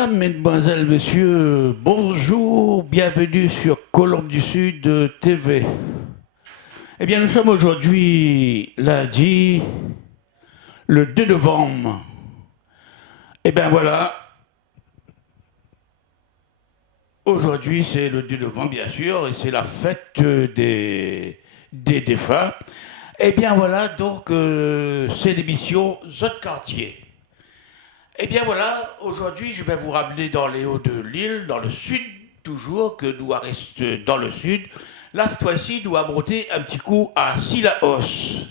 Mesdames, Mesdemoiselles, Messieurs, bonjour, bienvenue sur Colombe du Sud TV. Eh bien, nous sommes aujourd'hui lundi, le 2 novembre. Eh bien voilà, aujourd'hui c'est le 2 novembre bien sûr, et c'est la fête des défunts. Eh bien voilà, donc c'est l'émission Zone Quartier. Eh bien voilà, aujourd'hui je vais vous ramener dans les hauts de l'île, dans le sud toujours, que nous reste dans le sud. Là, cette fois-ci, nous allons monter un petit coup à Sillaos.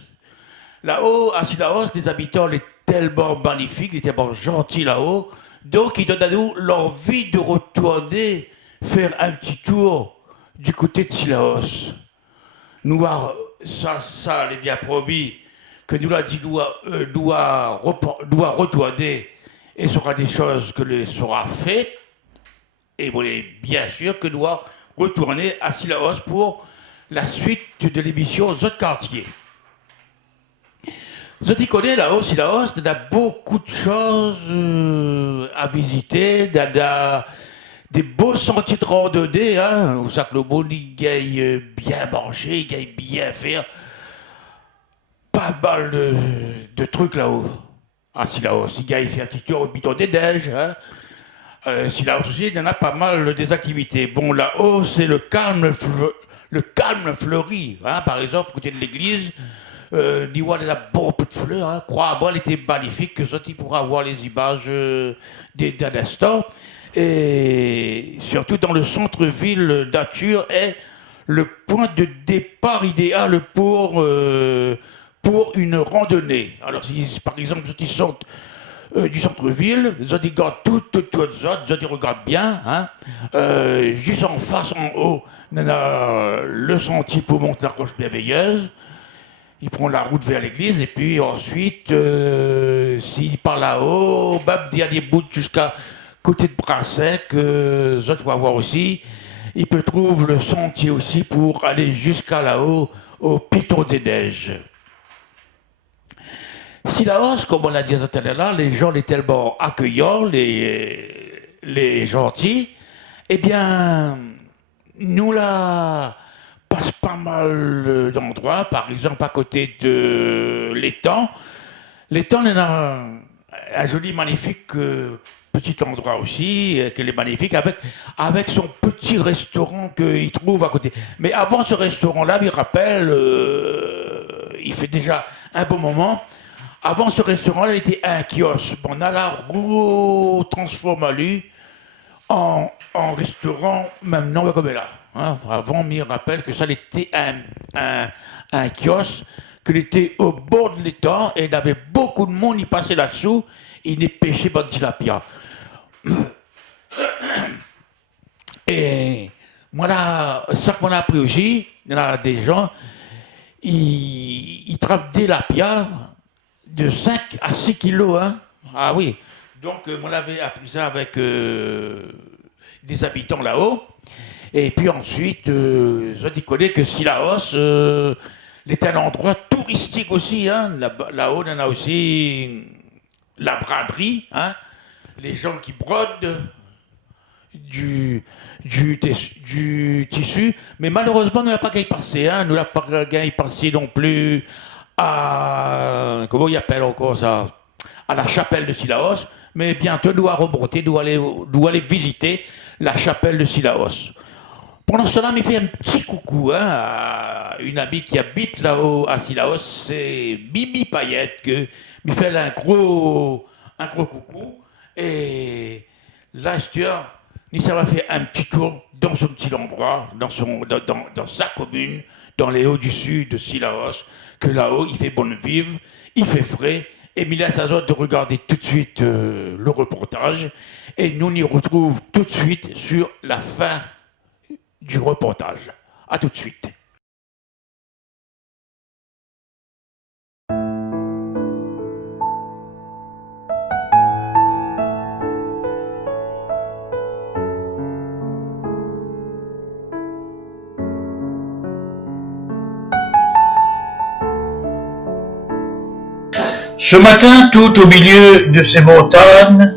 Là-haut, à Sillaos, les habitants étaient tellement magnifiques, ils étaient tellement gentils là-haut, donc ils donnent à nous l'envie de retourner faire un petit tour du côté de Sillaos. Nous, ça les bien promis, que nous l'a dit, doit retourner, et ce sera des choses que les sera faites, et vous voulez bien sûr que nous doit retourner à Sillaos pour la suite de l'émission Zone Quartier. Je t'y connais là-haut, Sillaos, il y a beaucoup de choses à visiter, il y a des beaux sentiers de randonnée, hein, où ça que le bon il gagne bien marcher, il gagne bien faire pas mal de trucs là-haut. Ah, Sillaos, il gagne fait un petit tour au bidon des neiges, hein. Sillaos aussi, il y en a pas mal des activités. Bon, là-haut, c'est le calme fleuri, hein, par exemple, côté de l'église. L'Iwan, il a beaucoup de fleurs, hein. Crois-moi, elle était magnifique, que ça, tu pourras voir les images d'un instant. Et surtout dans le centre-ville d'Ature est le point de départ idéal pour une randonnée. Alors, si par exemple, ils sortent du centre-ville, ils regardent tout ça, ils regardent bien, hein. Juste en face, en haut, on a le sentier pour monter la Roche Merveilleuse. Il prend la route vers l'église et puis ensuite, s'il part là-haut, il y a des bouts jusqu'à côté de Brasset que je dois voir aussi. Il peut trouver le sentier aussi pour aller jusqu'à là-haut, au Piton des Neiges. Sillaos, comme on l'a dit tout à l'heure, les gens étaient tellement accueillants, les gentils, eh bien, nous là, passe pas mal d'endroits, par exemple à côté de l'étang. L'étang, il y a un joli, magnifique petit endroit aussi, qu'elle est magnifique, avec son petit restaurant qu'il trouve à côté. Mais avant ce restaurant-là, il rappelle, il fait déjà un bon moment. Avant ce restaurant-là, il était un kiosque. Bon, on a la retransformé lui en restaurant, maintenant comme là. Hein. Avant, il rappelle que ça était un kiosque, qu'il était au bord de l'étang et il y avait beaucoup de monde, il passait là-dessous, il n'est pêché pas de tilapia. Et moi, là, ça qu'on a appris aussi, il y en a des gens, ils travaillent des tilapia de 5 à 6 kilos. Hein. Ah oui. Donc, on avait appris ça avec des habitants là-haut. Et puis ensuite, je dis connais que Sillaos est un endroit touristique aussi. Hein. Là-haut, on a aussi la braderie. Hein. Les gens qui brodent du tissu. Mais malheureusement, nous n'avons pas gagné passer. Hein. Nous n'avons pas gagné passer non plus à, comment il appelle encore ça, à la chapelle de Sillaos, mais bientôt nous allons remonter, nous allons aller visiter la chapelle de Sillaos. Pendant cela, il fait un petit coucou, hein, à une amie qui habite là-haut à Sillaos, c'est Mimi Payette, que il fait un gros coucou, et là, Stuart, ça va faire un petit tour dans son petit endroit, dans sa commune, dans les hauts du sud de Sillaos, que là-haut, il fait bon vivre, il fait frais, et il laisse à zone de regarder tout de suite le reportage, et nous y retrouvons tout de suite sur la fin du reportage. A tout de suite. Ce matin, tout au milieu de ces montagnes,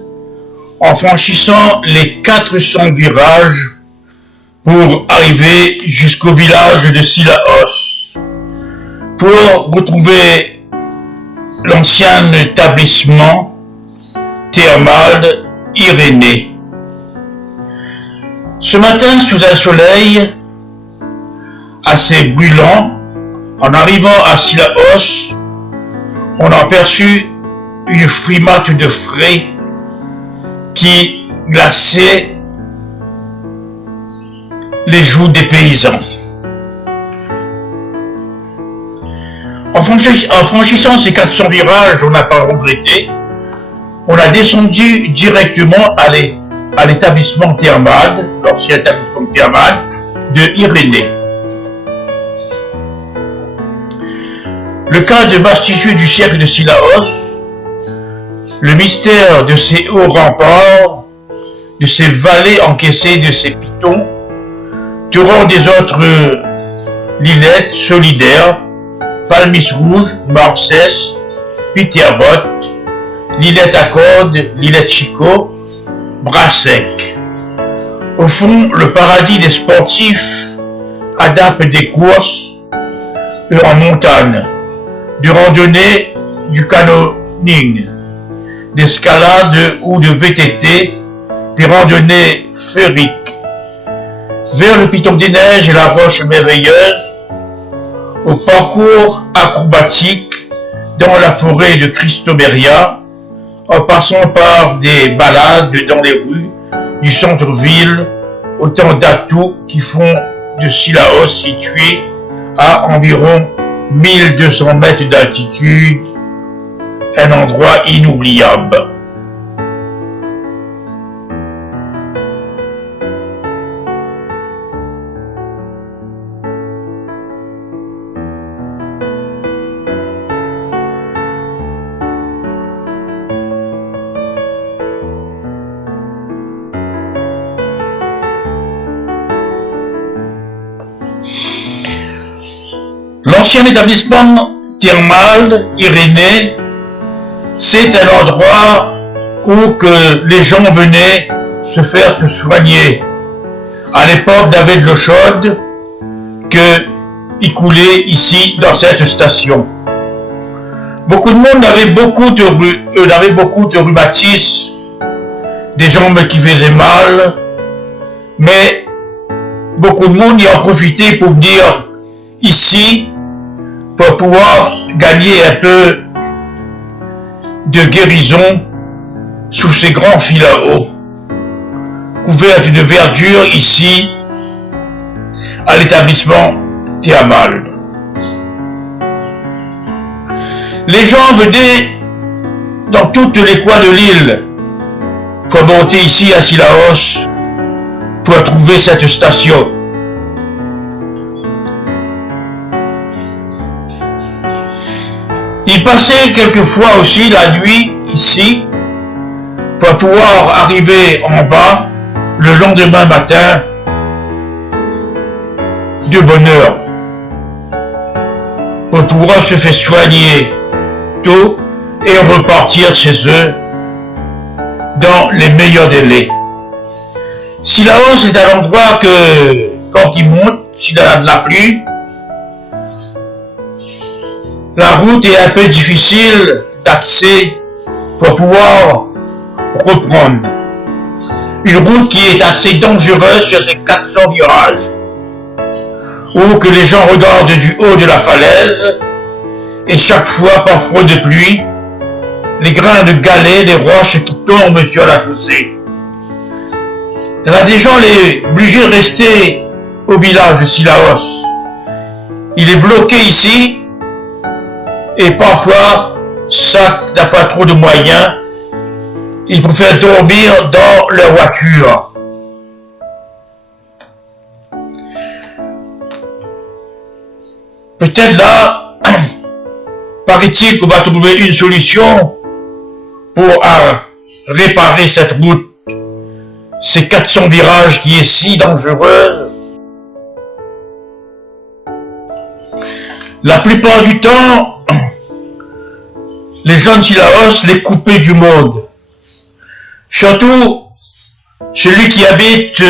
en franchissant les 400 virages pour arriver jusqu'au village de Sillaos, pour retrouver l'ancien établissement thermal Irénée. Ce matin, sous un soleil assez brûlant, en arrivant à Sillaos, on a aperçu une frimate de frais qui glaçait les joues des paysans. En franchissant ces 400 virages, on n'a pas regretté. On a descendu directement à l'établissement thermal, l'ancien établissement thermal de Irénée. Le cas de vastitueux du siècle de Sillaos, le mystère de ces hauts remparts, de ces vallées encaissées, de ces pitons, torrents des autres Lillette, Solidaire, Palmis Rouge, Marcès, Peterbotte, Lillette Accorde, Lillette Chicot, Brassec. Au fond, le paradis des sportifs adapte des courses en montagne, de randonnée, du canoning, d'escalade ou de VTT, des randonnées féeriques. Vers le Piton des Neiges et la Roche Merveilleuse, au parcours acrobatique dans la forêt de Christoberia, en passant par des balades dans les rues du centre-ville, autant d'atouts qui font de Sillaos, situé à environ 1200 mètres d'altitude, un endroit inoubliable. L'ancien établissement thermal Irénée, c'est un endroit où que les gens venaient se soigner. À l'époque, il y avait de l'eau chaude qui coulait ici dans cette station. Beaucoup de monde avait beaucoup de rhumatisme, des jambes qui faisaient mal, mais beaucoup de monde y en profitait pour venir ici pour pouvoir gagner un peu de guérison sous ces grands fils à eau, couverts de verdure ici à l'établissement thermal. Les gens venaient dans tous les coins de l'île pour monter ici à Sillaos pour trouver cette station. Ils passaient quelquefois aussi la nuit ici pour pouvoir arriver en bas le lendemain matin de bonne heure, pour pouvoir se faire soigner tôt et repartir chez eux dans les meilleurs délais. Sillaos est un endroit que quand il monte, s'il y a de la pluie, la route est un peu difficile d'accès pour pouvoir reprendre. Une route qui est assez dangereuse sur ces 400 virages, où que les gens regardent du haut de la falaise, et chaque fois, par faute de pluie, les grains de galets, les roches qui tombent sur la chaussée. Il y a des gens obligés de rester au village de Sillaos. Il est bloqué ici, et parfois, ça n'a pas trop de moyens, ils préfèrent dormir dans leur voiture. Peut-être là, paraît-il qu'on va trouver une solution pour réparer cette route, ces 400 virages qui est si dangereuse. La plupart du temps, les gens de Sillaos les coupaient du monde. Surtout celui qui habite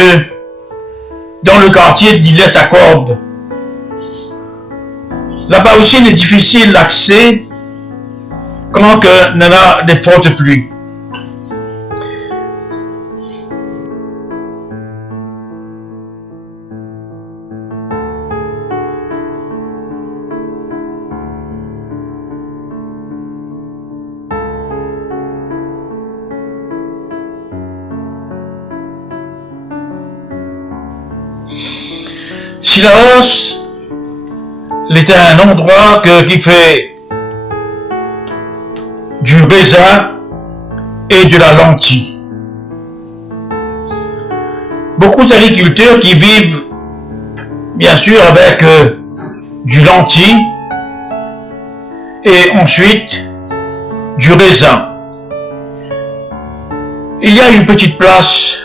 dans le quartier d'Îlette à Cordes. Là-bas aussi, il est difficile l'accès quand on a des fortes pluies. Cilaos était un endroit qui fait du raisin et de la lentille. Beaucoup d'agriculteurs qui vivent bien sûr avec du lentilles et ensuite du raisin. Il y a une petite place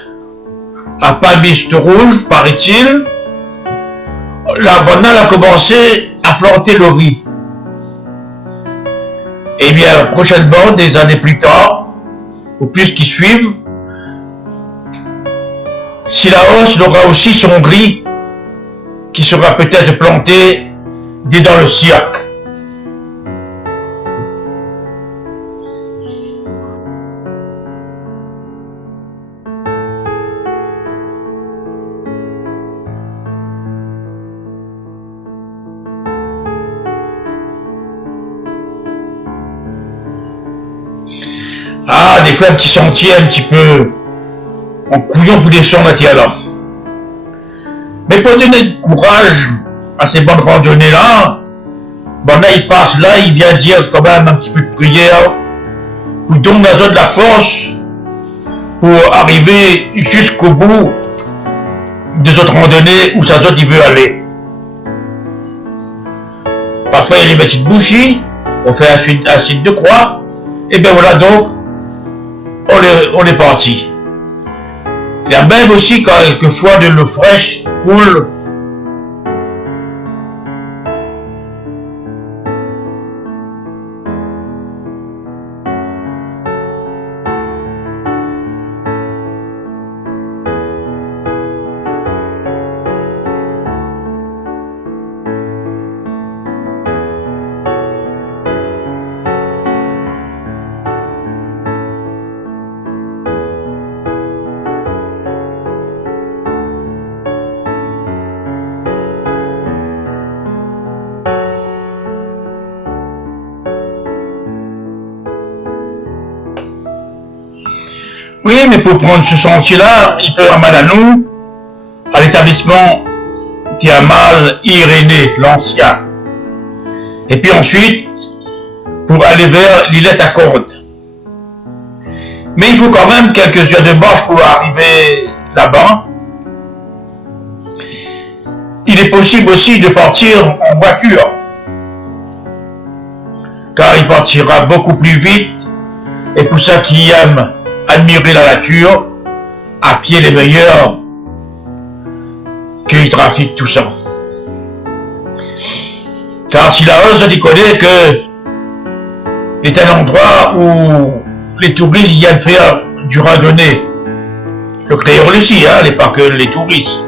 à Palmiste Rouge, paraît-il. La banane a commencé à planter le riz. Et bien, prochainement, des années plus tard, ou plus qui suivent, Cilaos aura aussi son riz qui sera peut-être planté dès dans le Siac. Ah, des fois un petit sentier un petit peu en couillon pour descendre là. Mais pour donner du courage à ces bonnes randonnées là, bon là il passe là, il vient dire quand même un petit peu de prière pour donner de la force pour arriver jusqu'au bout des autres randonnées où ça il veut aller. Parfois il y a des petites bougies, on fait un signe de croix, et bien voilà donc on est parti. Il y a même aussi quelquefois de l'eau fraîche qui coule. Oui, mais pour prendre ce sentier-là, il peut faire mal à nous, à l'établissement Tiamal Irénée, l'ancien. Et puis ensuite, pour aller vers l'Îlette à Cordes. Mais il faut quand même quelques heures de marche pour arriver là-bas. Il est possible aussi de partir en voiture, car il partira beaucoup plus vite, et pour ceux qui aiment admirer la nature, à pied les meilleurs qu'ils trafiquent tout ça. Car Cilaos, on y connaît que est un endroit où les touristes viennent faire du randonnée. Le créole aussi, hein, n'est pas que les touristes.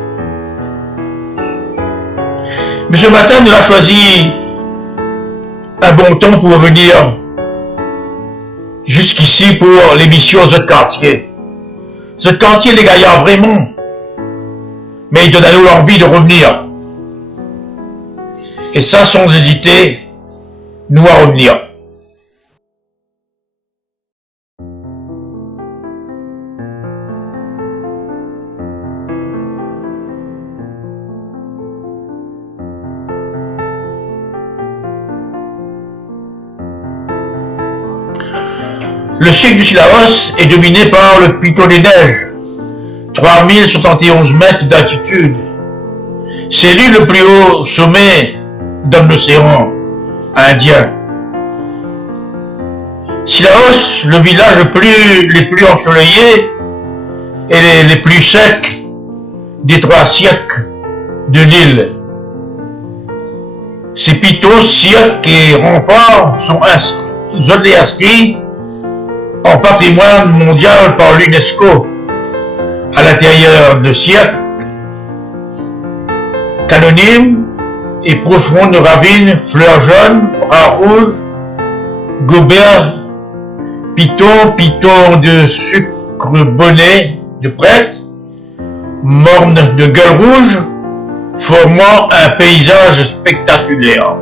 Mais ce matin, nous avons choisi un bon temps pour venir jusqu'ici pour l'émission The Quartier. The Quartier, les gaillards, vraiment. Mais il donne à nous l'envie de revenir. Et ça, sans hésiter, nous à revenir. Le cirque du Cilaos est dominé par le Piton des Neiges, 3071 mètres d'altitude. C'est lui le plus haut sommet dans l'océan Indien. Cilaos, le village les plus ensoleillés et les plus secs des 3 siècles de l'île. Ces pitons, siècles et remparts sont inscrits en patrimoine mondial par l'UNESCO. À l'intérieur de cirques, canonymes et profondes ravines, fleurs jaunes, bras rouges, goberts, pitons de sucre bonnet de prêtre, mornes de gueule rouge, formant un paysage spectaculaire.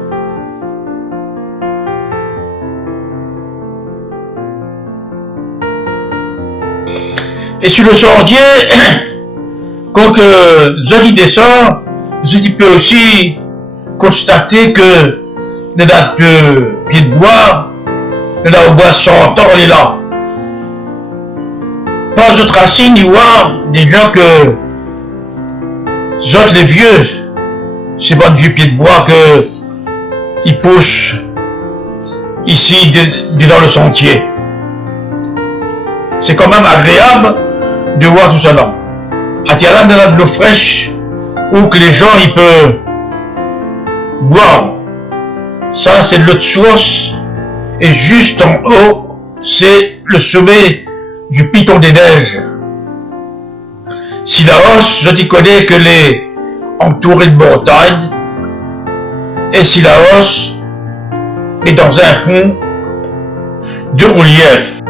Et sur le sentier, quand je descend, je peux aussi constater que les dates de pieds de bois, les dates au bois 100 ans, on est là. Pas de racines, ni voir des gens que les vieux, c'est pas du pied de bois que ils poussent ici dans le sentier. C'est quand même agréable de voir tout ça là. À Tiala, on a de l'eau fraîche où que les gens ils peuvent boire. Ça, c'est de l'eau de source. Et juste en haut, c'est le sommet du Piton des Neiges. Sillaos, je t'y connais que les entouré de montagnes. Et Sillaos est dans un fond de relief.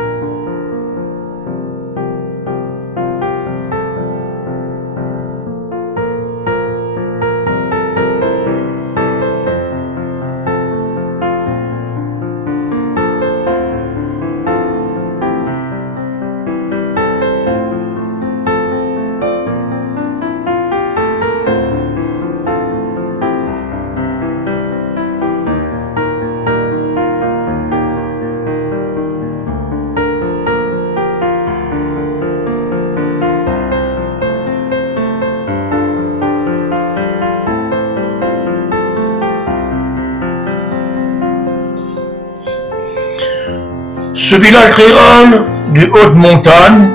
Ce village créole de haute montagne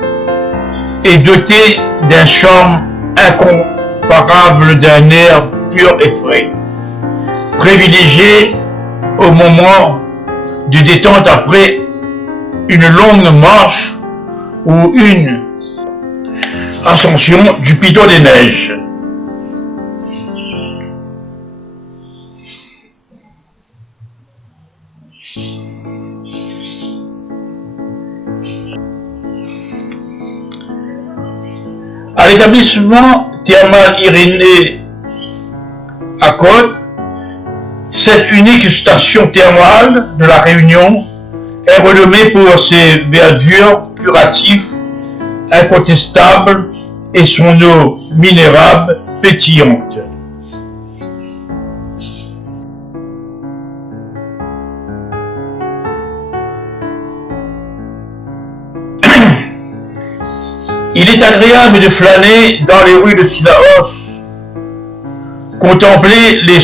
est doté d'un charme incomparable, d'un air pur et frais, privilégié au moment de détente après une longue marche ou une ascension du Piton des Neiges. À l'établissement thermal Irénée à Côte, cette unique station thermale de la Réunion est renommée pour ses verdures curatives incontestables et son eau minérale pétillante. Il est agréable de flâner dans les rues de Sillaos, contempler les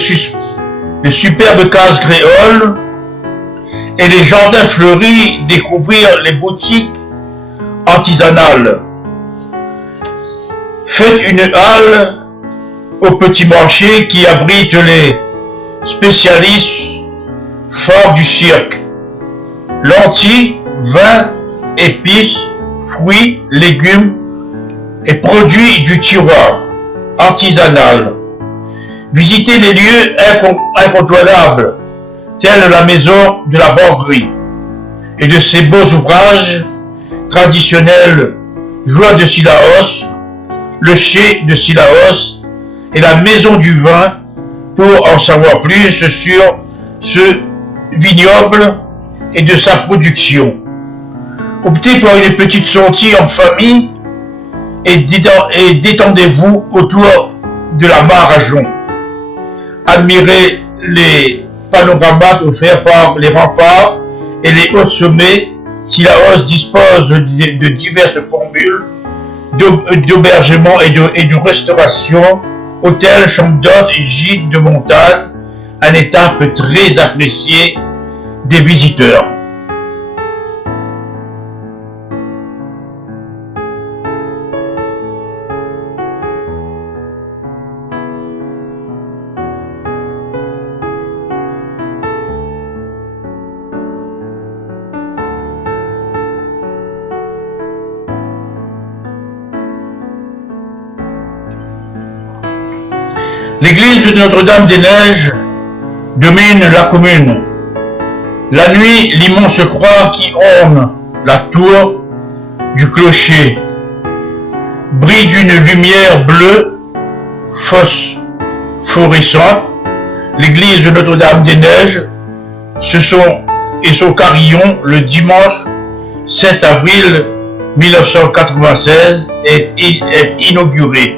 superbes cases créoles et les jardins fleuris, découvrir les boutiques artisanales. Faites une halle au petit marché qui abrite les spécialistes forts du cirque. Lentilles, vins, épices, fruits, légumes et produits du tiroir artisanal. Visitez les lieux incontournables, tels la maison de la Borderie et de ses beaux ouvrages traditionnels, Joie de Sillaos, le chai de Sillaos et la maison du vin pour en savoir plus sur ce vignoble et de sa production. Optez pour une petite sortie en famille et détendez-vous autour de la mare à joncs. Admirez les panoramas offerts par les remparts et les hauts sommets. Sillaos dispose de diverses formules d'hébergement et de restauration, hôtels, chambres d'hôtes, gîtes de montagne, une étape très appréciée des visiteurs. L'église de Notre-Dame-des-Neiges domine la commune. La nuit, l'immense croix qui orne la tour du clocher brille d'une lumière bleue phosphorescente. L'église de Notre-Dame-des-Neiges et son carillon le dimanche 7 avril 1996 est inauguré.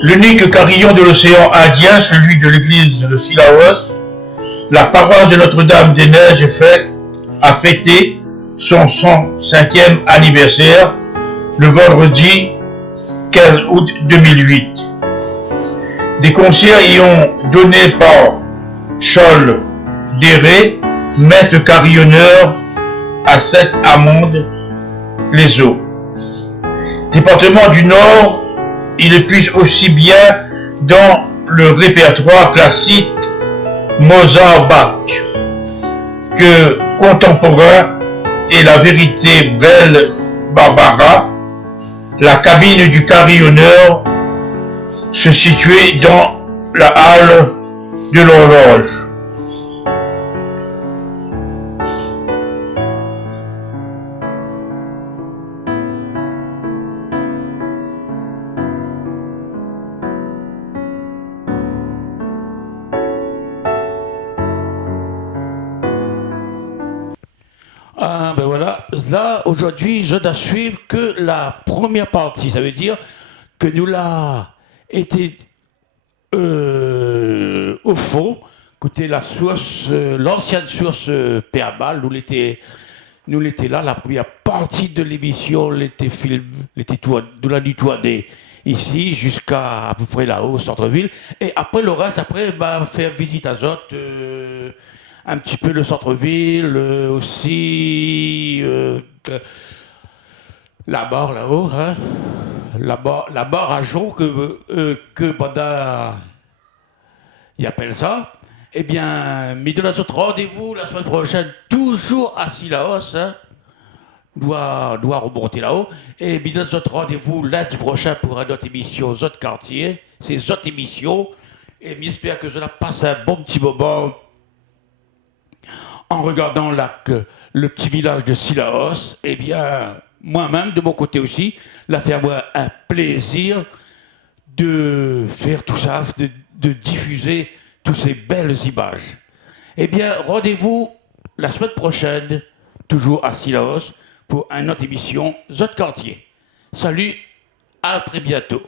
L'unique carillon de l'océan Indien, celui de l'église de Sillaos, la paroisse de Notre-Dame-des-Neiges a fêté son 105e anniversaire le vendredi 15 août 2008. Des concerts y ont donné par Charles Déré, maître carillonneur à Sainte-Amande-les-Eaux. Département du Nord, il puise aussi bien dans le répertoire classique Mozart-Bach que contemporain et la vérité Brel-Barbara. La cabine du carillonneur se situait dans la halle de l'horloge. Ah ben voilà, là aujourd'hui je dois suivre que la première partie, ça veut dire que nous l'a été au fond, côté la source, l'ancienne source Péabal, nous l'étais là, la première partie de l'émission, l'été film, l'été tour, de la nuit tournée ici jusqu'à peu près là-haut, au centre-ville, et après le reste, après faire visite à Zot, un petit peu le centre-ville, aussi la barre là-haut, hein, la barre à Jean que pendant ils appellent ça. Eh bien, mais de notre rendez-vous la semaine prochaine, toujours à Sillaos, hein, doit remonter là-haut. Et bien notre rendez-vous lundi prochain pour une autre émission Zot Quartier, c'est Zot émission. Et j'espère que cela passe un bon petit moment en regardant le petit village de Sillaos. Eh bien, moi-même, de mon côté aussi, la faire moi un plaisir de faire tout ça, de diffuser toutes ces belles images. Eh bien, rendez-vous la semaine prochaine, toujours à Sillaos, pour une autre émission Zot Quartier. Salut, à très bientôt.